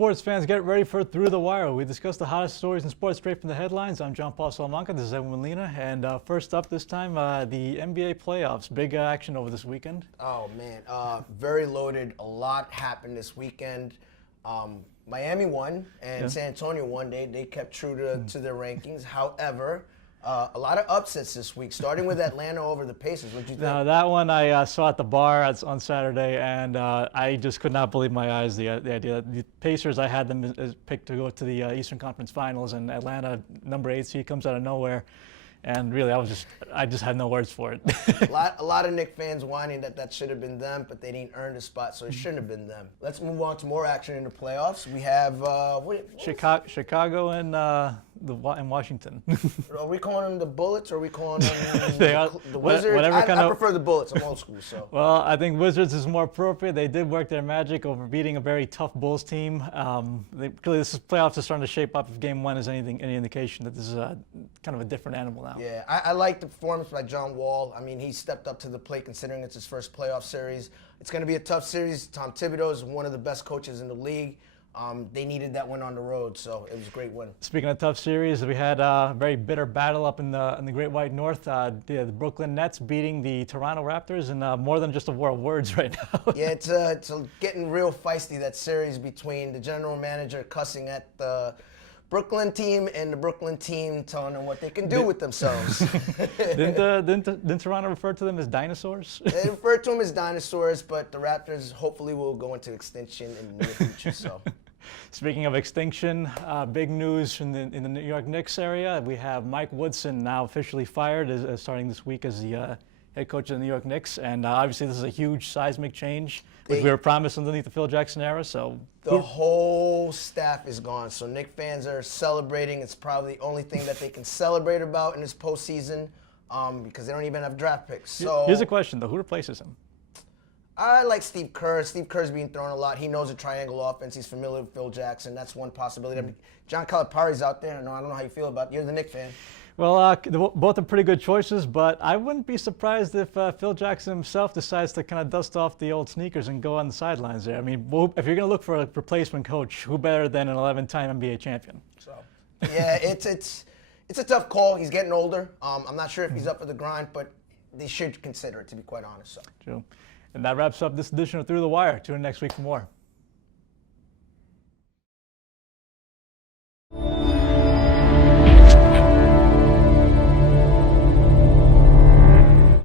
Sports fans, get ready for Through the Wire. We discuss the hottest stories in sports straight from the headlines. I'm John Paul Salamanca. This is Edwin Molina. And first up this time, the NBA playoffs. Big action over this weekend. Oh, man. Very loaded. A lot happened this weekend. Miami won and San Antonio won. They kept true to their rankings. However, a lot of upsets this week, starting with Atlanta over the Pacers. What do you think? Now, that one I saw at the bar on Saturday, and I just could not believe my eyes. The idea that the Pacers, I had them as picked to go to the Eastern Conference Finals, and Atlanta, number 8 seed, comes out of nowhere. And really, I just had no words for it. a lot of Knicks fans whining that should have been them, but they didn't earn the spot, so it shouldn't have been them. Let's move on to more action in the playoffs. We have Chicago and Washington. Are we calling them the Bullets, or are we calling them the Wizards? I prefer the Bullets. I'm old school, so. Well, I think Wizards is more appropriate. They did work their magic over beating a very tough Bulls team. Clearly, this playoffs are starting to shape up. If Game 1 is any indication that this is kind of a different animal now. Yeah, I like the performance by John Wall. I mean, he stepped up to the plate considering it's his first playoff series. It's going to be a tough series. Tom Thibodeau is one of the best coaches in the league. They needed that win on the road, so it was a great win. Speaking of tough series, we had a very bitter battle up in the Great White North. The Brooklyn Nets beating the Toronto Raptors, and more than just a war of words right now. Yeah, it's getting real feisty, that series between the general manager cussing at the Brooklyn team and the Brooklyn team telling them what they can do with themselves. Didn't Toronto refer to them as dinosaurs? They refer to them as dinosaurs, but the Raptors hopefully will go into extinction in the near future. So. Speaking of extinction, big news in the New York Knicks area. We have Mike Woodson now officially fired, starting this week as the head coach of the New York Knicks, and obviously this is a huge seismic change, which we were promised underneath the Phil Jackson era. So the whole staff is gone. So Knicks fans are celebrating. It's probably the only thing that they can celebrate about in this postseason, because they don't even have draft picks. So here's a question though: who replaces him? I like Steve Kerr. Steve Kerr's being thrown a lot. He knows a triangle offense. He's familiar with Phil Jackson. That's one possibility. John Calipari's out there. I don't know how you feel about it. You're the Knicks fan. Well, both are pretty good choices, but I wouldn't be surprised if Phil Jackson himself decides to kind of dust off the old sneakers and go on the sidelines there. I mean, if you're going to look for a replacement coach, who better than an 11-time NBA champion? So, yeah, it's a tough call. He's getting older. I'm not sure if he's up for the grind, but they should consider it, to be quite honest. So. True. And that wraps up this edition of Through the Wire. Tune in next week for more.